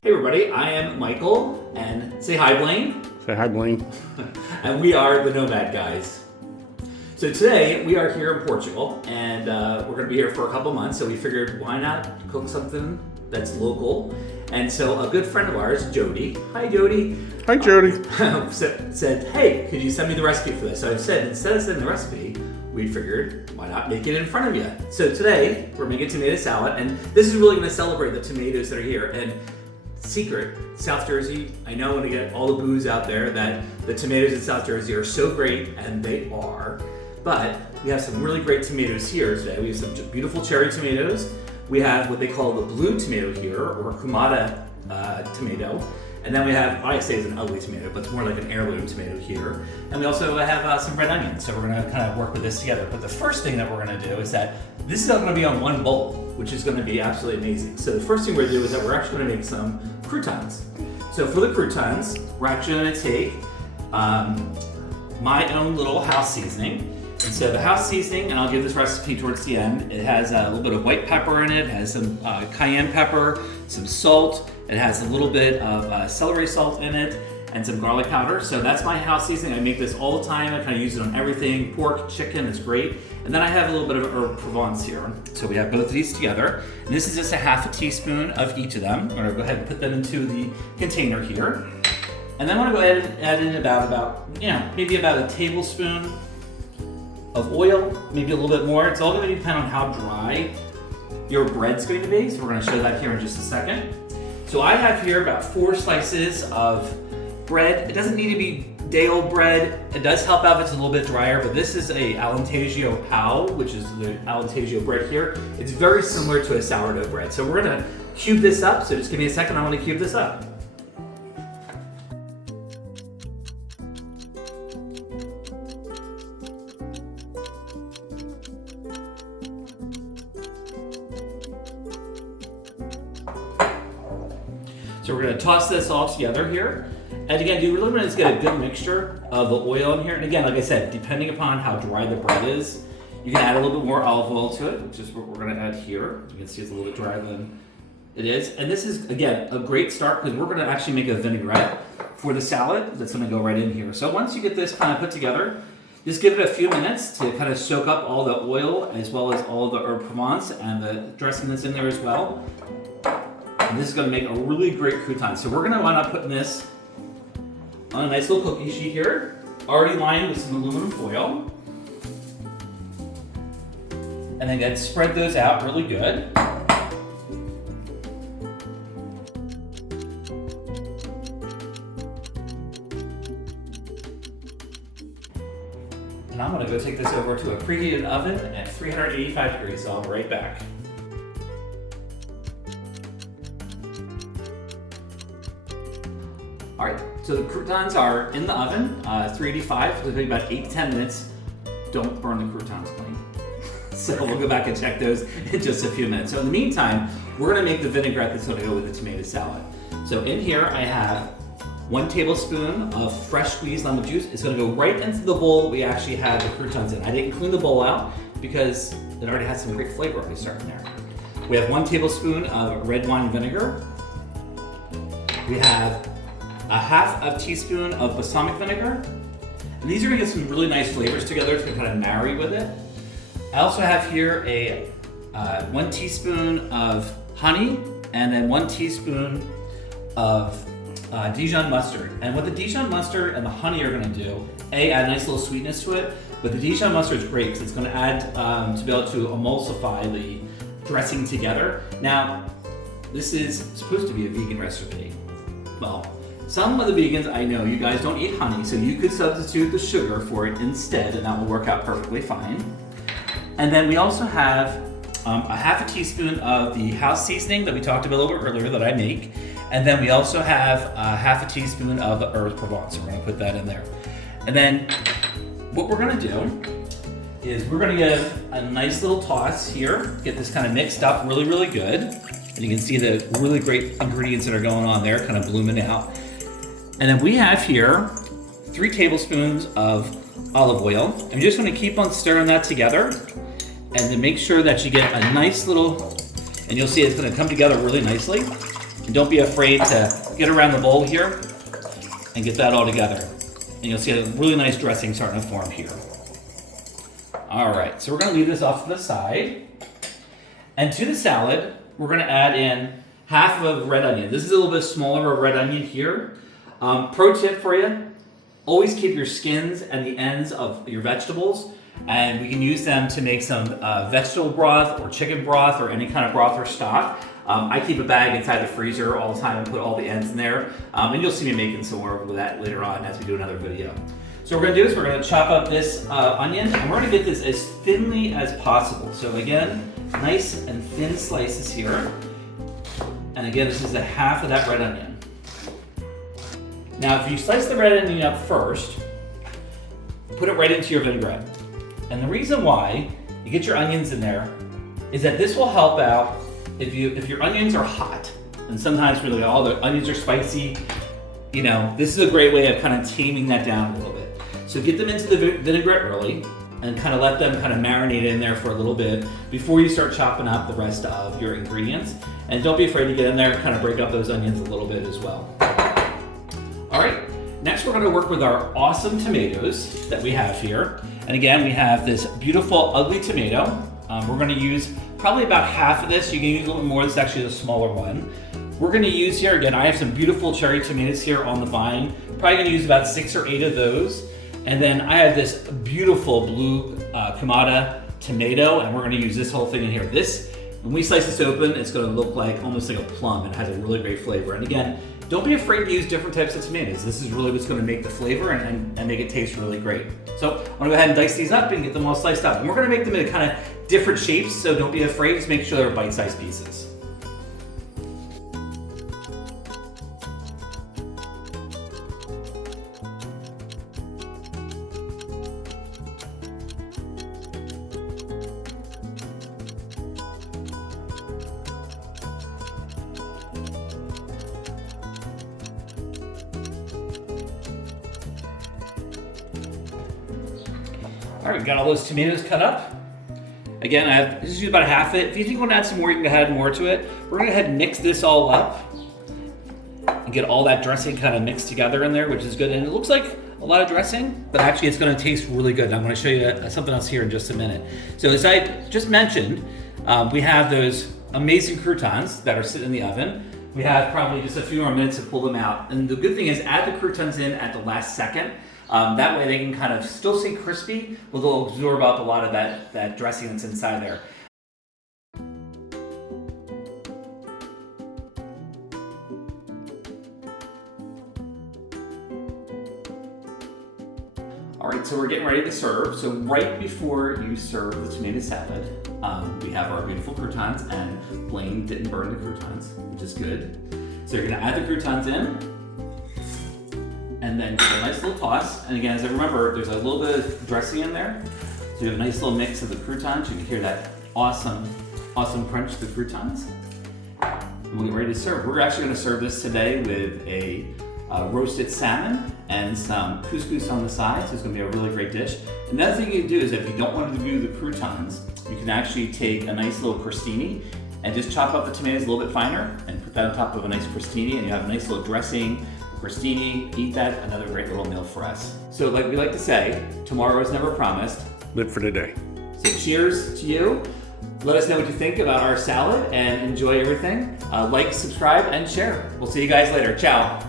Hey everybody, I am Michael, and say hi Blane. Say hi, Blane. And we are the Nomad Guys. So today we are here in Portugal, and we're going to be here for a couple months, so we figured why not cook something that's local. And so a good friend of ours, Jody, hi Jody. Hi, Jody. Said, hey, could you send me the recipe for this? So I said, instead of sending the recipe, we figured, why not make it in front of you? So today, we're making tomato salad, and this is really going to celebrate the tomatoes that are here. And secret, South Jersey, I know when to get all the booze out there that the tomatoes in South Jersey are so great, and they are. But we have some really great tomatoes here today. We have some beautiful cherry tomatoes. We have what they call the blue tomato here, or Kumada tomato. And then we have, I say it's an ugly tomato, but it's more like an heirloom tomato here. And we also have some red onions, so we're gonna kind of work with this together. But the first thing that we're gonna do is that this is not gonna be on one bowl, which is gonna be absolutely amazing. So the first thing we're gonna do is that we're actually gonna make some croutons. So for the croutons, we're actually gonna take my own little house seasoning. And so the house seasoning, and I'll give this recipe towards the end, it has a little bit of white pepper in it, has some cayenne pepper, some salt, it has a little bit of celery salt in it, and some garlic powder. So that's my house seasoning. I make this all the time. I kind of use it on everything. Pork, chicken, it's great. And then I have a little bit of herb Provence here. So we have both of these together. And this is just a half a teaspoon of each of them. I'm gonna go ahead and put them into the container here. And then I'm gonna go ahead and add in maybe about a tablespoon of oil, maybe a little bit more. It's all gonna depend on how dry your bread's going to be. So we're gonna show that here in just a second. So I have here about 4 slices of bread. It doesn't need to be day-old bread. It does help out if it's a little bit drier, but this is a Alentejo Pau, which is the Alentejo bread here. It's very similar to a sourdough bread. So we're gonna cube this up. So just give me a second, I wanna cube this up. So we're gonna toss this all together here. And again, you really want to get a good mixture of the oil in here. And again, like I said, depending upon how dry the bread is, you can add a little bit more olive oil to it, which is what we're gonna add here. You can see it's a little bit drier than it is. And this is, again, a great start because we're gonna actually make a vinaigrette for the salad that's gonna go right in here. So once you get this kind of put together, just give it a few minutes to kind of soak up all the oil as well as all the herb Provence and the dressing that's in there as well. And this is gonna make a really great crouton. So we're gonna wind up putting this on a nice little cookie sheet here, already lined with some aluminum foil. And then again, spread those out really good. And I'm gonna go take this over to a preheated oven at 385 degrees, so I'll be right back. All right, so the croutons are in the oven, 385, it'll take about 8 to 10 minutes. Don't burn the croutons, Blane. So we'll go back and check those in just a few minutes. So in the meantime, we're gonna make the vinaigrette that's gonna go with the tomato salad. So in here I have 1 tablespoon of fresh squeezed lemon juice. It's gonna go right into the bowl we actually had the croutons in. I didn't clean the bowl out because it already has some great flavor already starting there. We have 1 tablespoon of red wine vinegar. We have a half a teaspoon of balsamic vinegar. And these are gonna get some really nice flavors together to kind of marry with it. I also have here a 1 teaspoon of honey and then 1 teaspoon of Dijon mustard. And what the Dijon mustard and the honey are gonna do, add a nice little sweetness to it, but the Dijon mustard is great because it's gonna add to be able to emulsify the dressing together. Now, this is supposed to be a vegan recipe. Well, some of the vegans, I know you guys don't eat honey, so you could substitute the sugar for it instead, and that will work out perfectly fine. And then we also have a half a teaspoon of the house seasoning that we talked about a little bit earlier that I make. And then we also have a half a teaspoon of the herb Provence, so we're gonna put that in there. And then what we're gonna do is we're gonna give a nice little toss here, get this kind of mixed up really, really good. And you can see the really great ingredients that are going on there, kind of blooming out. And then we have here 3 tablespoons of olive oil. I'm just gonna keep on stirring that together and then make sure that you get a nice little, and you'll see it's gonna come together really nicely. And don't be afraid to get around the bowl here and get that all together. And you'll see a really nice dressing starting to form here. All right, so we're gonna leave this off to the side. And to the salad, we're gonna add in half of a red onion. This is a little bit smaller of a red onion here. Pro tip for you, always keep your skins and the ends of your vegetables, and we can use them to make some vegetable broth or chicken broth or any kind of broth or stock. I keep a bag inside the freezer all the time and put all the ends in there, and you'll see me making some more of that later on as we do another video. So what we're gonna do is we're gonna chop up this onion, and we're gonna get this as thinly as possible. So again, nice and thin slices here. And again, this is a half of that red onion. Now, if you slice the red onion up first, put it right into your vinaigrette. And the reason why you get your onions in there is that this will help out if your onions are hot, and sometimes really all the onions are spicy, you know, this is a great way of kind of taming that down a little bit. So get them into the vinaigrette early and kind of let them kind of marinate in there for a little bit before you start chopping up the rest of your ingredients. And don't be afraid to get in there and kind of break up those onions a little bit as well. All right, next we're gonna work with our awesome tomatoes that we have here. And again, we have this beautiful ugly tomato. We're gonna use probably about half of this. You can use a little more, this is actually the smaller one. We're gonna use here, again, I have some beautiful cherry tomatoes here on the vine. Probably gonna use about 6 or 8 of those. And then I have this beautiful blue Kamada tomato, and we're gonna use this whole thing in here. This, when we slice this open, it's gonna look like almost like a plum. It has a really great flavor. And again, don't be afraid to use different types of tomatoes. This is really what's gonna make the flavor and make it taste really great. So I'm gonna go ahead and dice these up and get them all sliced up. And we're gonna make them in kind of different shapes, so don't be afraid, just make sure they're bite-sized pieces. All right, we got all those tomatoes cut up. Again, I have just use about half of it. If you think you want to add some more, you can add more to it. We're gonna go ahead and mix this all up and get all that dressing kind of mixed together in there, which is good. And it looks like a lot of dressing, but actually it's gonna taste really good. And I'm gonna show you something else here in just a minute. So as I just mentioned, we have those amazing croutons that are sitting in the oven. We have probably just a few more minutes to pull them out. And the good thing is add the croutons in at the last second. That way they can kind of still stay crispy, but they'll absorb up a lot of that dressing that's inside there. All right, so we're getting ready to serve. So right before you serve the tomato salad, we have our beautiful croutons, and Blane didn't burn the croutons, which is good. So you're gonna add the croutons in, and then give a nice little toss. And again, as I remember, there's a little bit of dressing in there. So you have a nice little mix of the croutons. You can hear that awesome crunch of the croutons. And we'll get ready to serve. We're actually gonna serve this today with a roasted salmon and some couscous on the side. So it's gonna be a really great dish. Another thing you can do is if you don't want to do the croutons, you can actually take a nice little crostini and just chop up the tomatoes a little bit finer and put that on top of a nice crostini, and you have a nice little dressing, crostini, eat that, another great little meal for us. So like we like to say, tomorrow is never promised. Live for today. So cheers to you. Let us know what you think about our salad and enjoy everything. Like, subscribe, and share. We'll see you guys later. Ciao.